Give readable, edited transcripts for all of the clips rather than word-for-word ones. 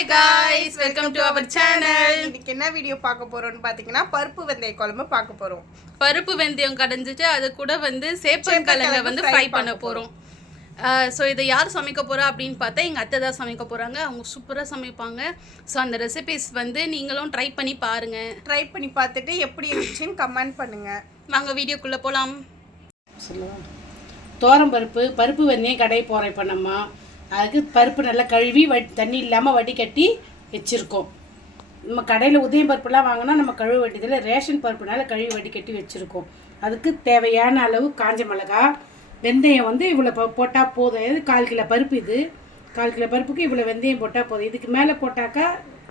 Hi guys, welcome to our channel. இன்னைக்கு என்ன video பார்க்க போறோம்னு பாத்தீங்கன்னா பருப்பு வெந்தய குழம்பு பார்க்க போறோம். பருப்பு வெந்தயம் கடைஞ்சிட்டு அது கூட சேப்பங்கிழங்க ஃப்ரை பண்ண போறோம். ஸோ இதை யார் சமைக்க போறா அப்படின்னு பார்த்தா எங்கள் அத்தை தான் சமைக்க போகிறாங்க. அவங்க சூப்பராக சமைப்பாங்க. ஸோ அந்த ரெசிபிஸ் நீங்களும் ட்ரை பண்ணி பாருங்கள். ட்ரை பண்ணி பார்த்துட்டு எப்படி இருந்துச்சுன்னு கமெண்ட் பண்ணுங்கள். வாங்க வீடியோக்குள்ளே போகலாம். சொல்லுவாங்க தோரம் பருப்பு வெந்தயம் கடை போகிறேன். இப்போ நம்ம அதுக்கு பருப்பு நல்லா கழுவி தண்ணி இல்லாமல் வடிகட்டி வச்சுருக்கோம். நம்ம கடையில் உதயம் பருப்புலாம் வாங்கினா நம்ம கழுவி வட்டிதில் ரேஷன் பருப்புனால கழுவி வடிகட்டி வச்சுருக்கோம். அதுக்கு தேவையான அளவு காஞ்ச மிளகா, வெந்தயம் இவ்வளோ போட்டால் போதும். இது 1/4 கிலோ பருப்பு. இது 1/4 கிலோ பருப்புக்கு இவ்வளோ வெந்தயம் போட்டால் போதும். இதுக்கு மேலே போட்டாக்கா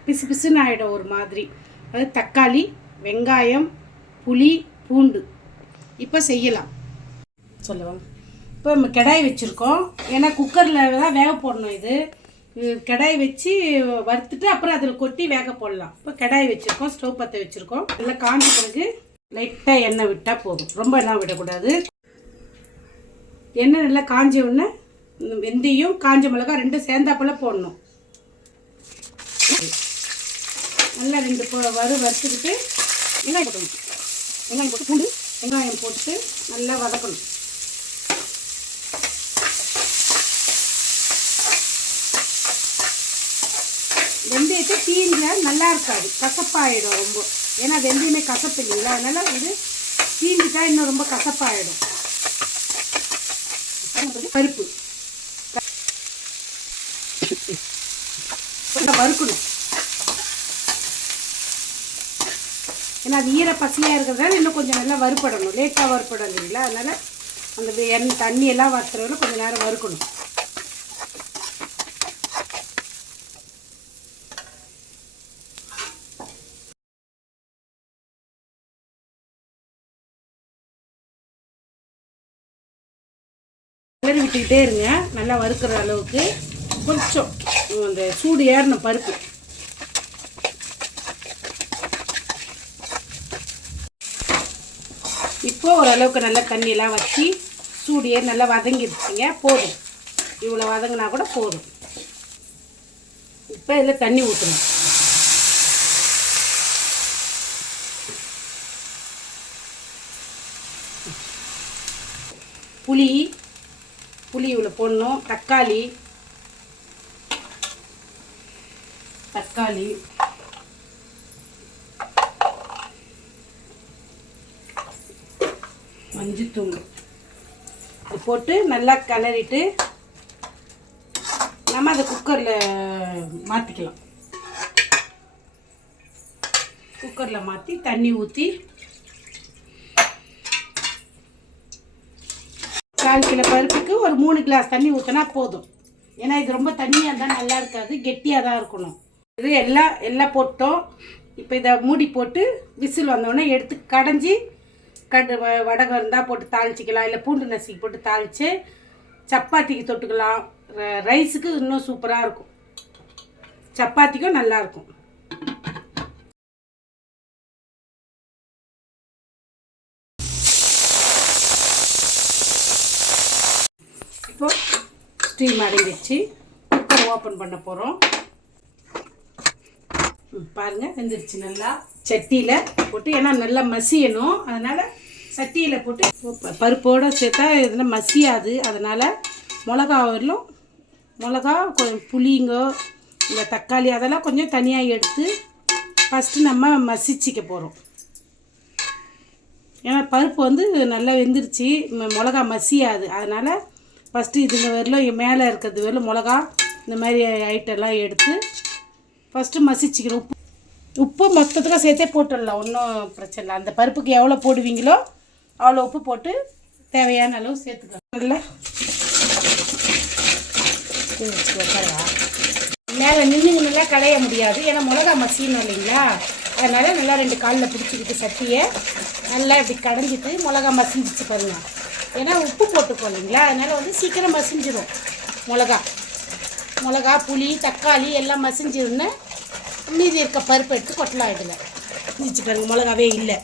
பிசு பிசுன்னு ஆகிடும் ஒரு மாதிரி. அது தக்காளி, வெங்காயம், புளி, பூண்டு. இப்போ செய்யலாம். சொல்லுவாங்க இப்போ நம்ம கடாய் வச்சுருக்கோம். ஏன்னா குக்கரில் தான் வேக போடணும். இது கடாய் வச்சு வறுத்துட்டு அப்புறம் அதில் கொட்டி வேக போடலாம். இப்போ கடாய் வச்சுருக்கோம், ஸ்டவ் பற்ற வச்சுருக்கோம். நல்லா காஞ்ச பிறகு லைட்டாக எண்ணெய் விட்டால் போதும், ரொம்ப எண்ணெய் விடக்கூடாது. எண்ணெய் நல்லா காஞ்ச உடனே வெந்தயம் காஞ்ச மிளகா 2 சேர்ந்தாப்புல போடணும். நல்லா 2 வறுத்துக்கிட்டு வெங்காயம் போடணும். வெங்காயம் போட்டு பூண்டு வெங்காயம் போட்டு நல்லா வதக்கணும். வெந்தயத்தை தீஞ்சா நல்லா இருக்காது, கசப்பாயிடும் ரொம்ப. ஏன்னா வெந்தயமே கசப்பு இல்லைங்களா, அதனால் இது தீஞ்சிட்டா இன்னும் ரொம்ப கசப்பாயிடும். பருப்பு வறுக்கணும். ஏன்னா அது ஈர பசியாக இருக்கிறதால இன்னும் கொஞ்சம் நல்லா வறுப்படணும். லேட்டாக வறுப்படும் இல்லைங்களா, அதனால் அந்த தண்ணியெல்லாம் வறுத்துறதுல கொஞ்சம் நேரம் வறுக்கணும். விட்டுக்கிட்டே இருங்க, நல்லா வறுக்கிற அளவுக்கு. கொஞ்சம் அந்த சூடு ஏறணும் பருப்பு. இப்போ ஓரளவுக்கு நல்லா தண்ணியெல்லாம் வச்சு சூடு ஏறி நல்லா வதங்கிடுச்சிங்க. போதும், இவ்வளோ வதங்கினா கூட போதும். இப்போ இதில் தண்ணி ஊற்றணும். புளி இவ்வளோ போடணும். தக்காளி மஞ்சத்தூள் இது போட்டு நல்லா கிளறிட்டு நம்ம அதை குக்கரில் மாற்றிக்கலாம். குக்கரில் மாற்றி தண்ணி ஊற்றி 1/4 கிலோ பருப்புக்கு ஒரு 3 கிளாஸ் தண்ணி ஊற்றினா போதும். ஏன்னா இது ரொம்ப தண்ணியாக இருந்தால் நல்லா இருக்காது, கெட்டியாக தான் இருக்கணும். இது எல்லாம் போட்டோம். இப்போ இதை மூடி போட்டு விசில் வந்தோடனே எடுத்து கடைஞ்சி வடகம் இருந்தால் போட்டு தாளிச்சிக்கலாம். இல்லை பூண்டு நசுக்கி போட்டு தாளித்து சப்பாத்திக்கு தொட்டுக்கலாம். ரைஸுக்கு இன்னும் சூப்பராக இருக்கும், சப்பாத்திக்கும் நல்லாயிருக்கும். இப்போ ஸ்டீம் அடங்கிடுச்சு. குக்கரை ஓப்பன் பண்ண போகிறோம். பாருங்கள் வெந்துருச்சு நல்லா. சட்டியில் போட்டு, ஏன்னா நல்லா மசியணும், அதனால் சட்டியில் போட்டு பருப்போடு சேர்த்தா இதெல்லாம் மசியாது. அதனால் மிளகா புளிங்கோ இந்த தக்காளி அதெல்லாம் கொஞ்சம் தனியாக எடுத்து ஃபஸ்ட்டு நம்ம மசிச்சிக்க போகிறோம். ஏன்னா பருப்பு நல்லா வெந்துருச்சு, மிளகா மசியாது. அதனால் ஃபஸ்ட்டு இதுங்க வரலும் மேலே இருக்கிறது வரலும் மிளகா இந்த மாதிரி ஐட்டெல்லாம் எடுத்து ஃபஸ்ட்டு மசிச்சிக்கணும். உப்பு மொத்தத்தில் சேர்த்தே போட்டுடலாம், ஒன்றும் பிரச்சனை இல்லை. அந்த பருப்புக்கு எவ்வளோ போடுவீங்களோ அவ்வளோ உப்பு போட்டு தேவையான அளவு சேர்த்துக்கலாம். இல்லை மேலே நின்று களைய முடியாது, ஏன்னா மிளகா மசியணும் இல்லைங்களா. அதனால் நல்லா 2 காலில் பிடிச்சிக்கிட்டு சட்டியை நல்லா இப்படி கடைஞ்சிட்டு மிளகா மசிஞ்சிச்சு பாருங்கள். ஏன்னா உப்பு போட்டுக்கோ இல்லைங்களா, அதனால் சீக்கிரம் மசிஞ்சிடும். மிளகா புளி தக்காளி எல்லாம் மசிஞ்சிருன்னு மீதி இருக்க பருப்பை எடுத்து கொட்டலாம். இதில் இருந்துச்சு பாருங்கள், மிளகாவே இல்லை.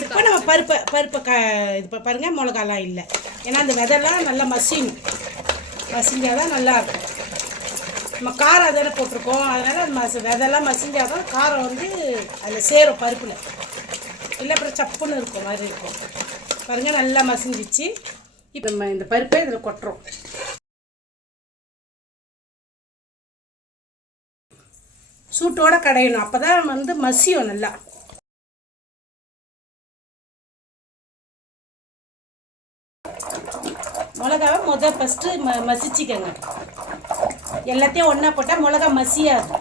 இப்போ நம்ம பருப்பை இது பாருங்கள், மிளகாலாம் இல்லை. ஏன்னா அந்த விதெல்லாம் நல்லா மசிஞ்சால் தான் நல்லாயிருக்கும். நம்ம காரம் அதில் போட்டிருக்கோம், அதனால் அது விதெல்லாம் மசிஞ்சாதான் காரம் வந்து அதில் சேரும் பருப்பில். இல்லை அப்புறம் சப்புன்னு இருக்கும் மாதிரி இருக்கும். பாருங்கள் நல்லா மசிஞ்சிச்சு. இப்போ நம்ம இந்த பருப்பை இதில் கொட்டுறோம். சூட்டோட கடையணும், அப்போ தான் வந்து மசியும் நல்லா. மிளகாவை ஃபஸ்ட்டு மசிச்சுக்கங்க. எல்லாத்தையும் ஒன்றா போட்டால் மிளகா மசியாது.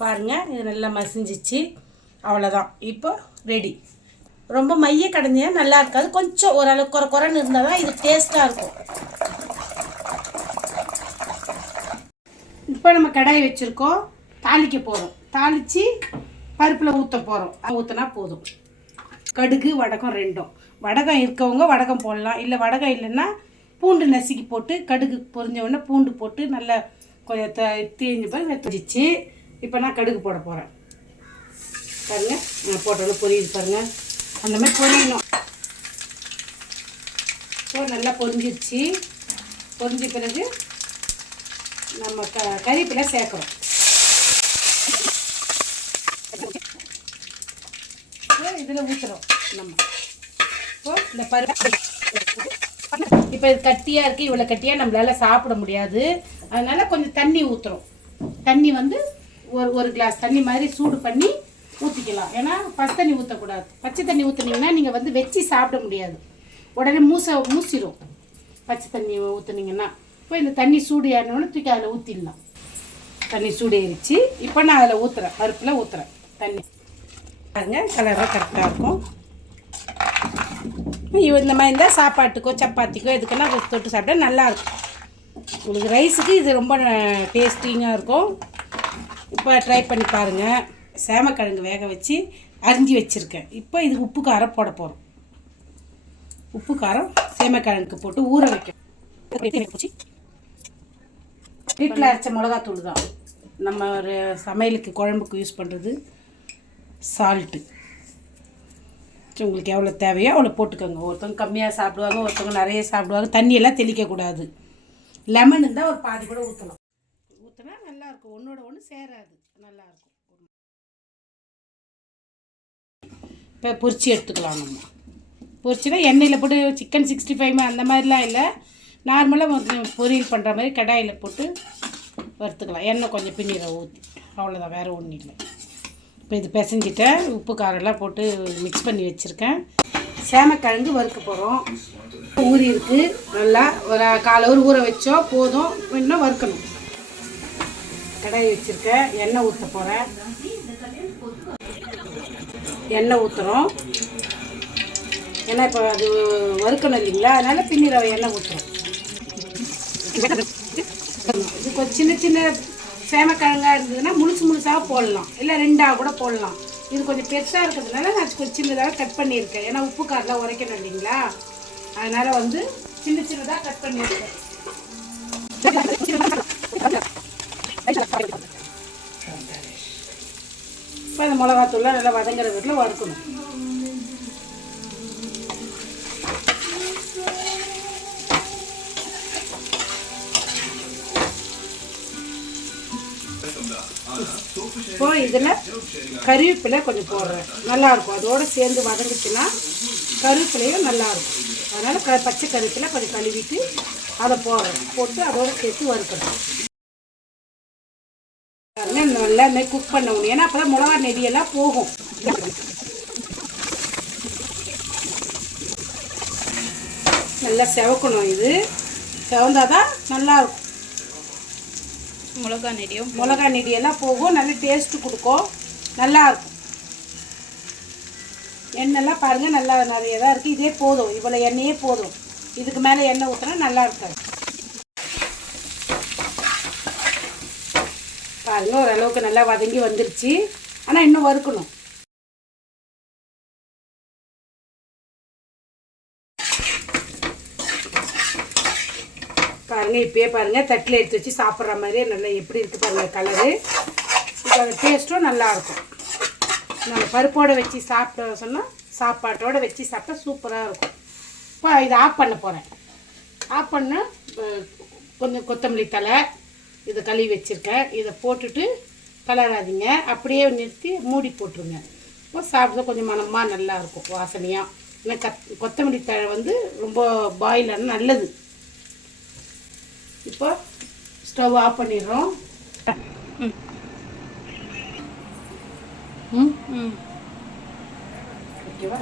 பாருங்கள் இது நல்லா மசிஞ்சிச்சு. அவ்வளோதான், இப்போ ரெடி. ரொம்ப மைய கடைஞ்சினா நல்லா இருக்காது, கொஞ்சம் ஓரளவுக்கு குறைன்னு இருந்தால் தான் இது டேஸ்ட்டாக இருக்கும். இப்போ நம்ம கடாய் வச்சுருக்கோம், தாளிக்க போகிறோம். தாளித்து பருப்பில் ஊற்ற போகிறோம். ஊற்றினா போதும். கடுகு வடகம் ரெண்டும். வடகம் இருக்கவங்க வடகம் போடலாம், இல்லை வடகம் இல்லைன்னா பூண்டு நசுக்கி போட்டு கடுகு பொரிஞ்ச உடனே பூண்டு போட்டு நல்லா கொஞ்சம் தீஞ்சு போய் வெச்சிச்சு. இப்போ நான் கடுகு போட போகிறேன். பாருங்கள் நான் போட்டோன்னு பொரியுது பாருங்கள், அந்த மாதிரி பொரியணும். ஸோ நல்லா பொரிஞ்சிடுச்சு. பொரிஞ்ச பிறகு நம்ம கறிவேப்பிலை சேர்க்குறோம். இதில் ஊற்றுறோம் நம்ம. இப்போ இந்த பருப்பு இப்போ இது கட்டியாக இருக்குது, இவ்வளோ கட்டியாக நம்மளால் சாப்பிட முடியாது. அதனால் கொஞ்சம் தண்ணி ஊற்றுறோம். தண்ணி வந்து ஒரு கிளாஸ் தண்ணி மாதிரி சூடு பண்ணி ஊற்றிக்கலாம். ஏன்னா பச்சை தண்ணி ஊற்றக்கூடாது. பச்சை தண்ணி ஊற்றுனீங்கன்னா நீங்கள் வந்து வச்சு சாப்பிட முடியாது, உடனே மூசிடும் பச்சை தண்ணி ஊற்றுனீங்கன்னா. இப்போ இந்த தண்ணி சூடு ஏறினோன்னு தூக்கி அதில் ஊற்றிடலாம். தண்ணி சூடு ஏறிச்சு. இப்போ நான் அதில் ஊற்றுறேன், பருப்பில் ஊற்றுறேன் தண்ணி. பாருங்க கலராக கரெக்டாக இருக்கும். இந்த மாதிரி இருந்தால் சாப்பாட்டுக்கோ சப்பாத்திக்கோ எதுக்குன்னா தொட்டு சாப்பிட்டா நல்லாயிருக்கும். உங்களுக்கு ரைஸுக்கு இது ரொம்ப டேஸ்டிங்காக இருக்கும். இப்போ ட்ரை பண்ணி பாருங்கள். சேமக்கிழங்கு வேக வச்சு அரிஞ்சு வச்சுருக்கேன். இப்போ இதுக்கு உப்பு காரம் போட போகிறோம். உப்பு காரம் சேமக்கிழங்குக்கு போட்டு ஊற வைக்கும். வீட்டில் அரைச்ச மிளகாத்தூள் தான் நம்ம ஒரு சமையலுக்கு குழம்புக்கு யூஸ் பண்ணுறது. சால்ட்டு உங்களுக்கு எவ்வளோ தேவையோ அவ்வளோ போட்டுக்கோங்க. ஒருத்தவங்க கம்மியாக சாப்பிடுவாங்க, ஒருத்தவங்க நிறைய சாப்பிடுவாங்க. தண்ணியெல்லாம் தெளிக்கக்கூடாது. லெமன் இருந்தால் ஒரு பாதி கூட ஊற்றலாம். ஊற்றினா நல்லாயிருக்கும், ஒன்றோட ஒன்று சேராது, நல்லாயிருக்கும். இப்போ பொரிச்சு எடுத்துக்கலாம். நம்ம பொரிச்சுனா எண்ணெயில் போட்டு சிக்கன் 65 அந்த மாதிரிலாம் இல்லை, நார்மலாக பொரியல் பண்ணுற மாதிரி கடாயில் போட்டு வறுத்துக்கலாம். எண்ணெய் கொஞ்சம் பின்னிட ஊற்றி, அவ்வளோதான், வேறு ஒன்றும் இல்லை. இப்போ இது பிசைஞ்சிட்டேன், உப்பு காரெல்லாம் போட்டு மிக்ஸ் பண்ணி வச்சுருக்கேன். சேமக்கிழங்கு வறுக்க போகிறோம். ஊறி இருக்குது நல்லா, ஒரு 1/4 ஹவர் ஊற வச்சோம் போதும். இன்னும் வறுக்கணும். கடாய் வச்சுருக்கேன், எண்ணெய் ஊற்ற போகிறேன். எண்ணெய் ஊற்றுறோம். ஏன்னா இப்போ அது வறுக்கணும் இல்லைங்களா, அதனால் பின்னி ரவை எண்ணெய் ஊற்றுறோம். இது கொஞ்சம் சின்ன சின்ன சேமக்கிழங்காக இருந்ததுன்னா முழுசாக போடலாம், இல்லை 2ஆக கூட போடலாம். இது கொஞ்சம் பெருசாக இருக்கிறதுனால நான் கொஞ்சம் சின்னதாக கட் பண்ணியிருக்கேன். ஏன்னா உப்பு காரெலாம் உரைக்கணும் இல்லைங்களா, அதனால் வந்து சின்னதாக கட் பண்ணியிருக்கேன். இப்போ இந்த மிளகாத்தூள்லாம் நல்லா வதங்குற விதத்தில் வறுக்கணும். இப்போ இதில் கறிவேப்பிலை கொஞ்சம் போடுறேன், நல்லாயிருக்கும். அதோடு சேர்ந்து வதங்குச்சுன்னா கறிவேப்பிலையும் நல்லாயிருக்கும். அதனால் பச்சை கறிவேப்பிலை கொஞ்சம் கழுவிட்டு அதை போட்டு அதோடு சேர்த்து வறுக்கணும். நல்லா குக் பண்ணணும், ஏன்னா அப்போ தான் மிளகா நெடியெல்லாம் போகும். நல்லா செவக்கணும். இது செவந்தாதான் நல்லாயிருக்கும். மிளகா நெடியெல்லாம் போகும், நல்ல டேஸ்ட்டு கொடுக்கும், நல்லாயிருக்கும். எண்ணெய்லாம் பாருங்கள் நல்லா நிறைய தான் இருக்குது. இதே போதும், இவ்வளோ எண்ணெயே போதும். இதுக்கு மேலே எண்ணெய் ஊற்றினா நல்லா இருக்காது. பாருங்க ஓரளவுக்கு நல்லா வதங்கி வந்துருச்சு, ஆனால் இன்னும் வறுக்கணும். பாருங்கள் இப்போயே பாருங்கள் தட்டில் எடுத்து வச்சு சாப்பிட்ற மாதிரியே நல்லா எப்படி இருக்குது பாருங்கள் கலரு. இப்போ டேஸ்ட்டும் நல்லாயிருக்கும். நம்ம பருப்போடு வச்சு சாப்பிட்ட சொன்னால் சாப்பாட்டோடு வச்சு சாப்பிட்டா சூப்பராக இருக்கும். இப்போ இதை ஆஃப் பண்ண போகிறேன். ஆஃப் பண்ண கொஞ்சம் கொத்தமல்லி தழை இதை கழுவி வச்சுருக்கேன். இதை போட்டுட்டு கலராதிங்க, அப்படியே நிறுத்தி மூடி போட்டுருங்க. இப்போ சாப்பிட கொஞ்சம் மனமாக நல்லாயிருக்கும், வாசனையாக. ஏன்னா கொத்தமல்லி தழை வந்து ரொம்ப பாயில் ஆனால் நல்லது. இப்போ ஸ்டவ் ஆஃப் பண்ணிடுறோம். ஓகேவா?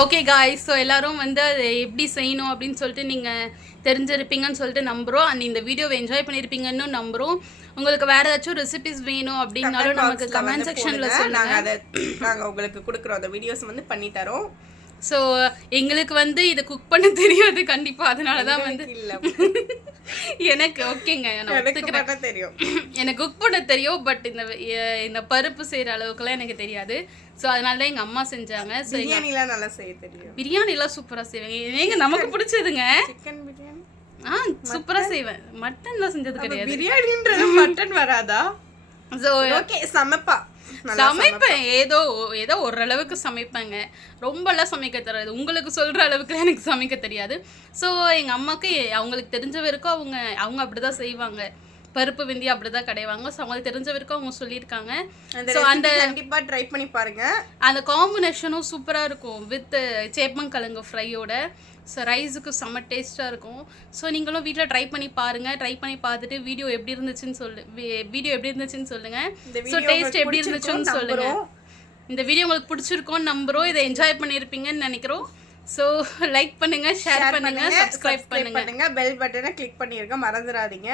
ஓகே காய்ஸ், ஸோ எல்லாரும் வந்து அதை எப்படி செய்யணும் அப்படின்னு சொல்லிட்டு நீங்கள் தெரிஞ்சிருப்பீங்கன்னு சொல்லிட்டு நம்புகிறோம். அண்ட் இந்த வீடியோவை என்ஜாய் பண்ணியிருப்பீங்கன்னு நம்புகிறோம். உங்களுக்கு வேறு ஏதாச்சும் ரெசிபிஸ் வேணும் அப்படின்னாலும் நமக்கு கமெண்ட் செக்ஷனில் சொல்லுங்கள். நாங்கள் உங்களுக்கு கொடுக்குறோம், அந்த வீடியோஸ் வந்து பண்ணி தரோம். ஸோ எங்களுக்கு வந்து இதை குக் பண்ண தெரியாது கண்டிப்பாக, அதனால தான் வந்து எனக்கு ஓகேங்க நான் ஒத்துக்கிறேன், தெரியும் எனக்கு குக் பண்ண தெரியும். பட் இந்த பருப்பு செய்கிற அளவுக்குலாம் எனக்கு தெரியாது. ஸோ அதனால தான் எங்கள் அம்மா செஞ்சாங்க. ஸோ பிரியாணிலாம் நல்லா செய்ய தெரியும். பிரியாணிலாம் சூப்பராக செய்வாங்க. ஏங்க நமக்கு பிடிச்சதுங்க சிக்கன் பிரியாணி சூப்பராக செய்வேன். மட்டன்லாம் செஞ்சது கிடையாது. பிரியாணின்றது மட்டன் வராதா? ஸோ ஓகே, சமைப்பேன், ஏதோ ஓரளவுக்கு சமைப்பேங்க. ரொம்பலாம் சமைக்க தெரியாது, உங்களுக்கு சொல்கிற அளவுக்குலாம் எனக்கு சமைக்க தெரியாது. ஸோ எங்கள் அம்மாவுக்கு அவங்களுக்கு தெரிஞ்ச வரைக்கும் அவங்க அப்படி தான் செய்வாங்க. பருப்பு வெந்தி அப்படி தான் கடைவாங்க. ஸோ அவங்களுக்கு தெரிஞ்ச வரைக்கும் அவங்க சொல்லியிருக்காங்க. ஸோ அந்த கண்டிப்பாக ட்ரை பண்ணி பாருங்கள். அந்த காம்பினேஷனும் சூப்பராக இருக்கும் வித் சேப்பங்கிழங்கு ஃப்ரையோட. ஸோ ரைஸுக்கு செம்ம டேஸ்ட்டாக இருக்கும். ஸோ நீங்களும் வீட்டில் ட்ரை பண்ணி பாருங்கள். ட்ரை பண்ணி பார்த்துட்டு வீடியோ எப்படி இருந்துச்சுன்னு சொல்லுங்கள். ஸோ டேஸ்ட் எப்படி இருந்துச்சுன்னு சொல்லுங்கள். இந்த வீடியோ உங்களுக்கு பிடிச்சிருக்கோன்னு நம்புகிறோம். இதை என்ஜாய் பண்ணியிருப்பீங்கன்னு நினைக்கிறோம். ஸோ லைக் பண்ணுங்கள், ஷேர் பண்ணுங்கள், சப்ஸ்கிரைப் பண்ணுங்கள், பெல் பட்டனை கிளிக் பண்ணிருங்க மறந்துடாதீங்க.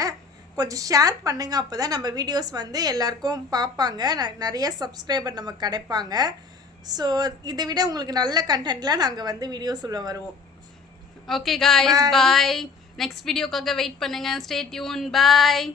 கொஞ்சம் ஷேர் பண்ணுங்கள், அப்போ தான் நம்ம வீடியோஸ் வந்து எல்லாருக்கும் பார்ப்பாங்க, நிறைய சப்ஸ்கிரைபர் நமக்கு கிடைப்பாங்க. ஸோ இதை விட உங்களுக்கு நல்ல கண்டென்ட்லாம் நாங்கள் வந்து வீடியோஸ் உள்ள வருவோம். Okay guys, bye. நெக்ஸ்ட் வீடியோக்காக வெயிட் பண்ணுங்கள். Stay tune. பாய்.